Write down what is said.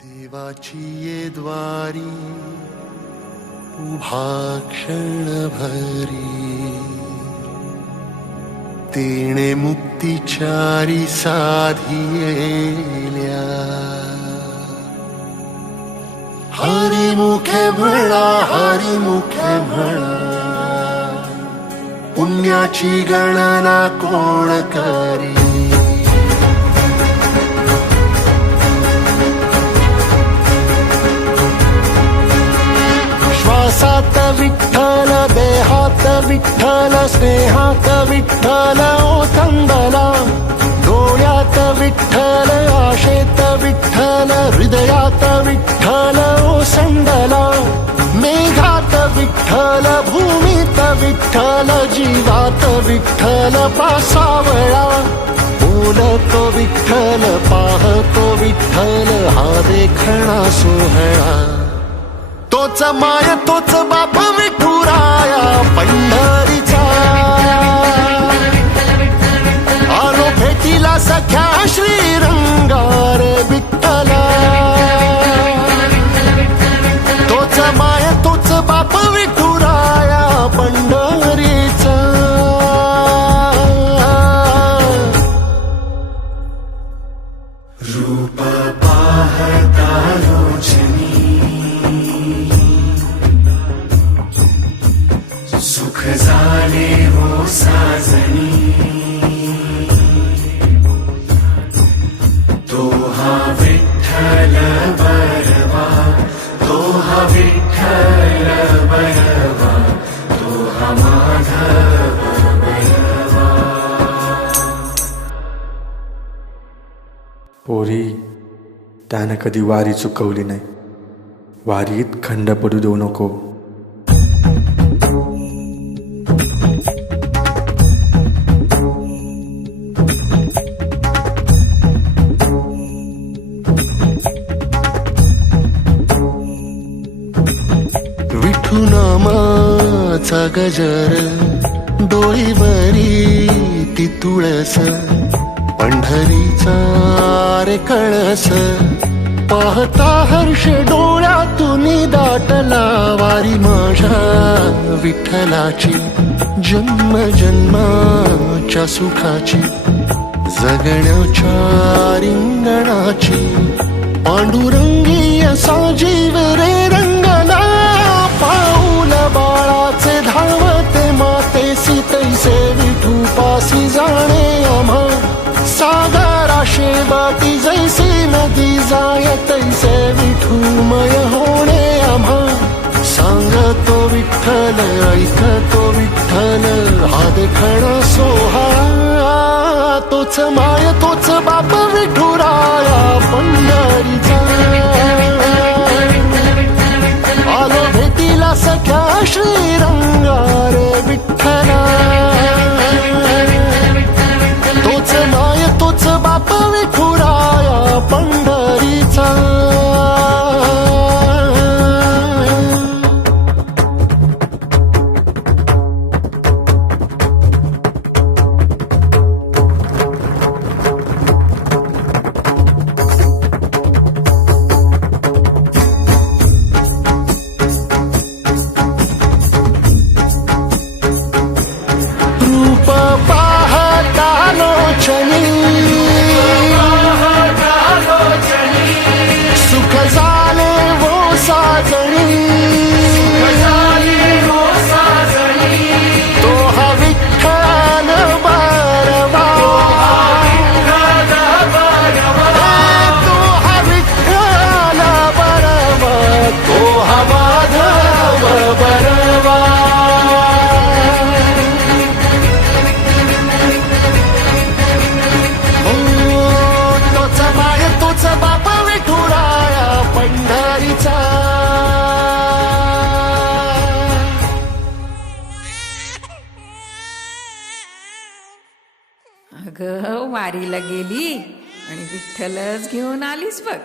देवाची ये द्वारी उभा क्षणभरी तेणे मुक्तिचारी साधियेल्या हरी मुखे म्हणा पुण्याची गणना कोण करी श्वासात विठ्ठल देहात विठ्ठल स्नेहात विठ्ठल ओथंबला डोळ्यात विठ्ठल आशेत विठ्ठल हृदयात विठ्ठल ओसंडला मेघात विठ्ठल भूमीत विठ्ठल जीवात विठ्ठल पासावळा बोलतो विठ्ठल पाहतो विठ्ठल हा देखणा सोहळा तोच माय तोच बाप विठुराया पंढरीचा आलो भेटीला सख्या श्रीरंगार विठ्ठला तोच माय तोच बाप विठुराया पंढरीचा रूप पाहता लोचनी सुख झाले हो साजनी तो हा विठ्ठल बरवा तो हा विठ्ठल बरवा तो हा माधव बरवा पोरी त्यानं कधी वारी चुकवली नाही वारीत खंड पडू देऊ नको नामाचा गजर डोळीवरी ती तुळस पंढरीचा रे कळस पाहता हर्ष डोळ्यातून दाटला वारी माझ्या विठ्ठलाची जन्म जन्माच्या सुखाची जगण्याच्या रिंगणाची पांडुरंगी असा जीव रे रंगला पाऊल बाळाचे धावते मातेसी तैसे विठू पासी जाणे आम्हा सागरा शेवटी जैसी नदी जाय तैसे विठूमय होणे आम्हा सांगतो विठ्ठल ऐकतो विठ्ठल हा देखणा सोहळा तोच माय तोच बाप विठुराया पंढरीचा आलो भेटीला सख्या श्रीरंगार विठ्ठला तोच माय तोच बाप विठुराया पंढरीचा सुख झाले वो साजणी तो हा विठ्ठल बरवा तो हा विठ्ठल बरवा तो हा माधव बरवा अगं वारीला गेली आणि विठ्ठलच घेऊन आलीस बघ.